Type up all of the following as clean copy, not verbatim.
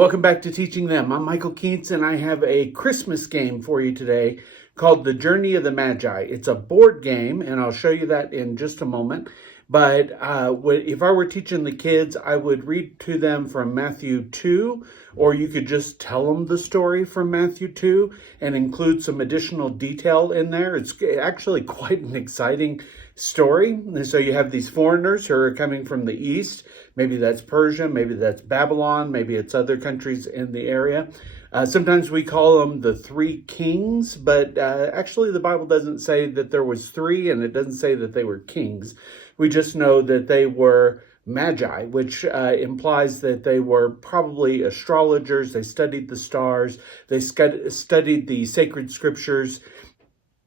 welcome back to Teaching Them. I'm Michael Keats, and I have a Christmas game for you today called The Journey of the Magi. It's a board game, and I'll show you that in just a moment. But if I were teaching the kids, I would read to them from Matthew 2, or you could just tell them the story from Matthew 2 and include some additional detail in there. It's actually quite an exciting story. And so you have these foreigners who are coming from the east. Maybe that's Persia, maybe that's Babylon, maybe it's other countries in the area. Sometimes we call them the three kings, but actually the Bible doesn't say that there was three, and it doesn't say that they were kings. We just know that they were Magi, which implies that they were probably astrologers. They studied the stars. They studied the sacred scriptures.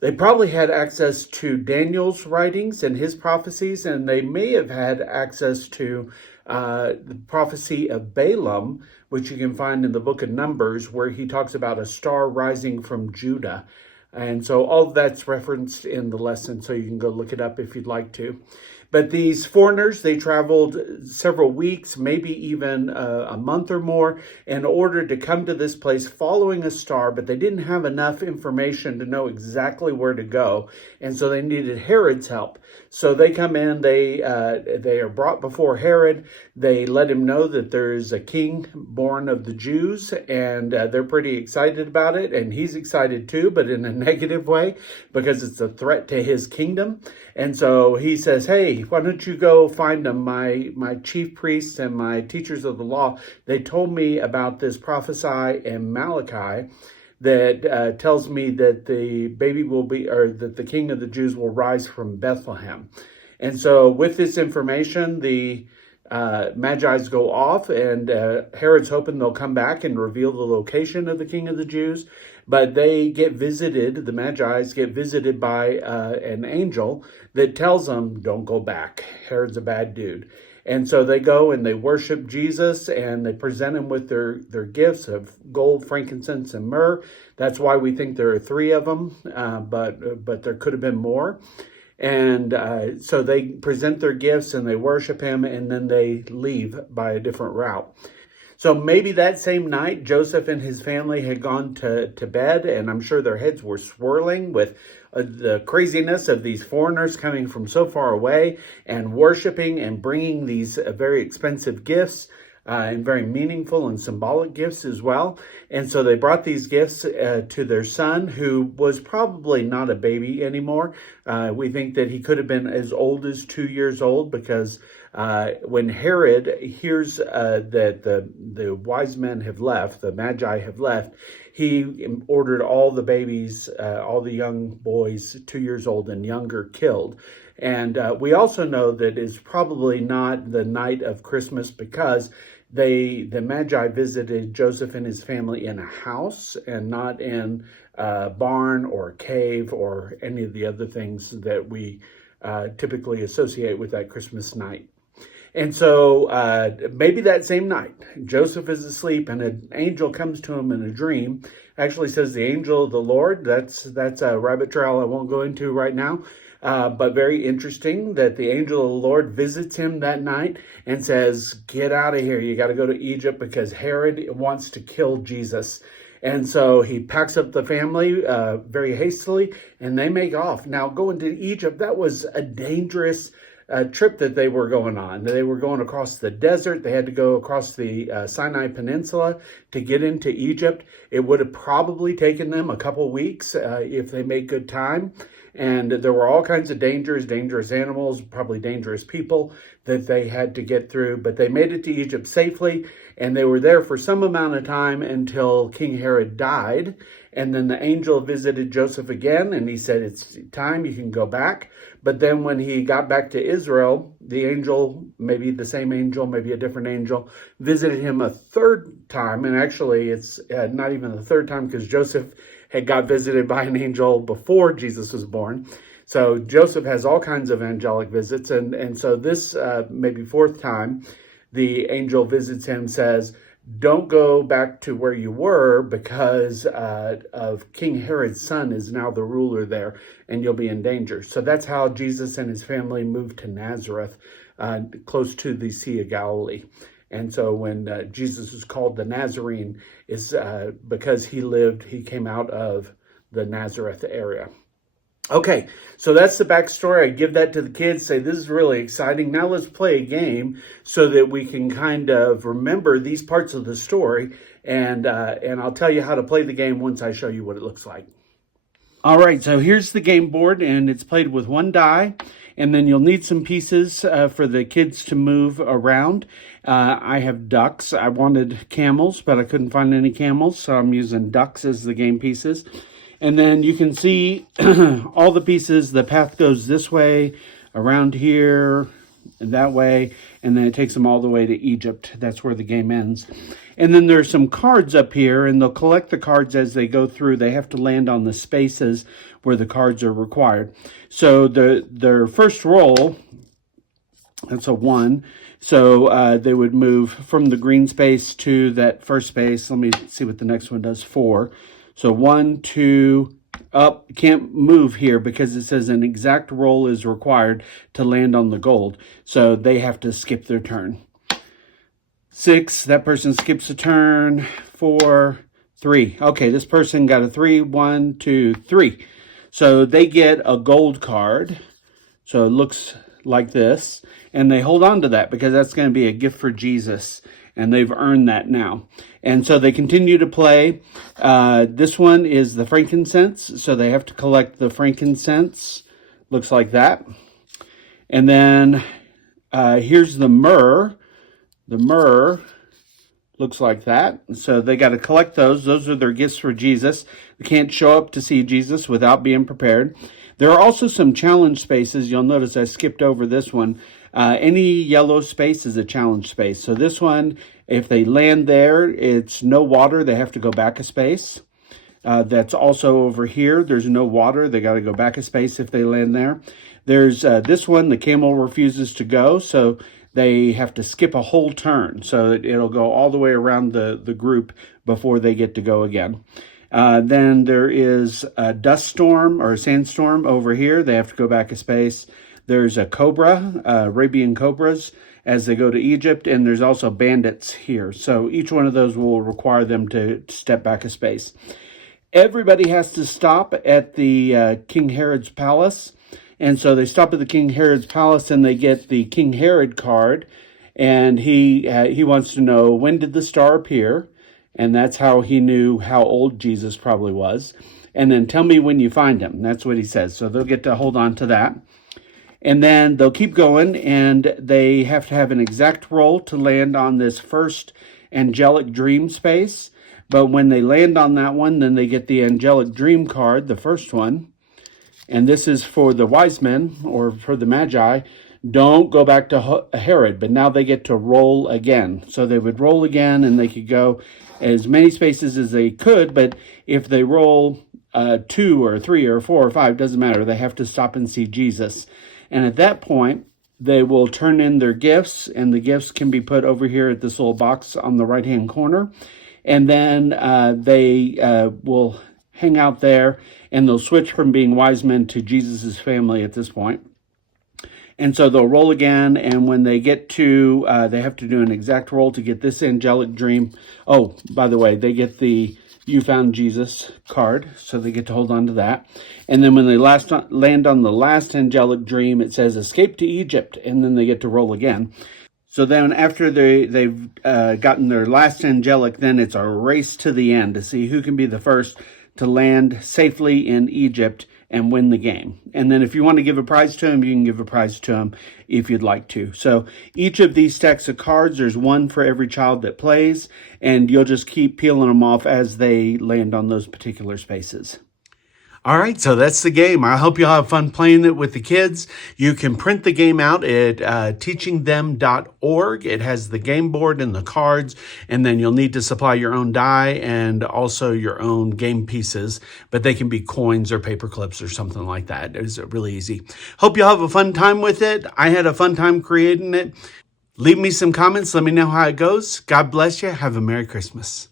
They probably had access to Daniel's writings and his prophecies, and they may have had access to the prophecy of Balaam, which you can find in the book of Numbers, where he talks about a star rising from Judah. And so all of that's referenced in the lesson, so you can go look it up if you'd like to. But these foreigners, they traveled several weeks, maybe even a month or more, in order to come to this place following a star, but they didn't have enough information to know exactly where to go. And so they needed Herod's help. So they come in, they are brought before Herod. They let him know that there is a king born of the Jews, and they're pretty excited about it. And he's excited too, but in a negative way, because it's a threat to his kingdom. And so he says, hey, why don't you go find them, my chief priests and my teachers of the law. They told me about this prophecy in Malachi that tells me that the baby will be, or that the king of the Jews will rise from Bethlehem. And so with this information, the Magi's go off, and Herod's hoping they'll come back and reveal the location of the king of the Jews. But they get visited, the Magi's get visited by an angel that tells them, don't go back. Herod's a bad dude. And so they go and they worship Jesus, and they present him with their gifts of gold, frankincense, and myrrh. That's why we think there are three of them, but there could have been more. And so they present their gifts and they worship him, and then they leave by a different route. So maybe that same night, Joseph and his family had gone to bed, and I'm sure their heads were swirling with the craziness of these foreigners coming from so far away and worshiping and bringing these very expensive gifts and very meaningful and symbolic gifts as well. And so they brought these gifts to their son, who was probably not a baby anymore. We think that he could have been as old as 2 years old, because when Herod hears that the wise men have left, the Magi have left, he ordered all the babies, all the young boys 2 years old and younger, killed. And we also know that it's probably not the night of Christmas, because the Magi visited Joseph and his family in a house and not in a barn or a cave or any of the other things that we typically associate with that Christmas night. And so maybe that same night, Joseph is asleep and an angel comes to him in a dream. Actually says the angel of the Lord. That's a rabbit trail I won't go into right now. But very interesting that the angel of the Lord visits him that night and says, get out of here. You got to go to Egypt, because Herod wants to kill Jesus. And so he packs up the family very hastily, and they make off. Now, going to Egypt, that was a dangerous trip that they were going on. They were going across the desert. They had to go across the Sinai Peninsula to get into Egypt. It would have probably taken them a couple weeks if they made good time. And there were all kinds of dangers, dangerous animals, probably dangerous people that they had to get through. But they made it to Egypt safely, and they were there for some amount of time until King Herod died. And then the angel visited Joseph again, and he said, it's time, you can go back. But then when he got back to Israel, the angel, maybe the same angel, maybe a different angel, visited him a third time. And actually, it's not even the third time, because Joseph had got visited by an angel before Jesus was born. So Joseph has all kinds of angelic visits. And so this maybe fourth time, the angel visits him, says, don't go back to where you were, because of King Herod's son is now the ruler there, and you'll be in danger. So that's how Jesus and his family moved to Nazareth, close to the Sea of Galilee. And so when Jesus is called the Nazarene, is because he came out of the Nazareth area. Okay, so that's the backstory. I give that to the kids, say this is really exciting. Now let's play a game so that we can kind of remember these parts of the story, and I'll tell you how to play the game once I show you what it looks like. All right, so here's the game board, and it's played with one die, and then you'll need some pieces for the kids to move around. I have ducks. I wanted camels, but I couldn't find any camels, so I'm using ducks as the game pieces. And then you can see all the pieces. The path goes this way, around here, and that way, and then it takes them all the way to Egypt. That's where the game ends. And then there's some cards up here, and they'll collect the cards as they go through. They have to land on the spaces where the cards are required. So their first roll, that's a 1. So they would move from the green space to that first space. Let me see what the next one does. 4. So 1, 2, up. Can't move here because it says an exact roll is required to land on the gold. So they have to skip their turn. 6, that person skips a turn. 4, 3. Okay, this person got a 3. 1, 2, 3. So they get a gold card. So it looks like this. And they hold on to that because that's going to be a gift for Jesus. And they've earned that now. And so they continue to play. This one is the frankincense. So they have to collect the frankincense. Looks like that. And then here's the myrrh. The myrrh looks like that. So they got to collect those. Those are their gifts for Jesus. They can't show up to see Jesus without being prepared. There are also some challenge spaces. You'll notice I skipped over this one. Any yellow space is a challenge space. So this one, if they land there, it's no water. They have to go back a space. That's also over here. There's no water. They got to go back a space if they land there. There's this one. The camel refuses to go, so they have to skip a whole turn. So it'll go all the way around the group before they get to go again. Then there is a dust storm or a sandstorm over here. They have to go back a space. There's a cobra, Arabian cobras, as they go to Egypt, and there's also bandits here. So each one of those will require them to step back a space. Everybody has to stop at the King Herod's palace, and so they stop at the King Herod's palace, and they get the King Herod card, and he wants to know, when did the star appear? And that's how he knew how old Jesus probably was. And then tell me when you find him. That's what he says. So they'll get to hold on to that. And then they'll keep going, and they have to have an exact roll to land on this first angelic dream space. But when they land on that one, then they get the angelic dream card, the first one. And this is for the wise men, or for the Magi. Don't go back to Herod, but now they get to roll again. So they would roll again, and they could go as many spaces as they could. But if they roll 2 or 3 or 4 or 5, doesn't matter. They have to stop and see Jesus. And at that point, they will turn in their gifts, and the gifts can be put over here at this little box on the right-hand corner. And then they will hang out there, and they'll switch from being wise men to Jesus's family at this point. And so they'll roll again, and when they get to, they have to do an exact roll to get this angelic dream. Oh, by the way, they get the You Found Jesus card, so they get to hold on to that. And then when they land on the last angelic dream, it says escape to Egypt, and then they get to roll again. So then after they've gotten their last angelic, then it's a race to the end to see who can be the first to land safely in Egypt and win the game. And then if you want to give a prize to him, you can give a prize to him if you'd like to. So each of these stacks of cards, there's one for every child that plays, and you'll just keep peeling them off as they land on those particular spaces. All right, so that's the game. I hope you'll have fun playing it with the kids. You can print the game out at teachingthem.org. It has the game board and the cards, and then you'll need to supply your own die and also your own game pieces, but they can be coins or paper clips or something like that. It's really easy. Hope you'll have a fun time with it. I had a fun time creating it. Leave me some comments. Let me know how it goes. God bless you. Have a Merry Christmas.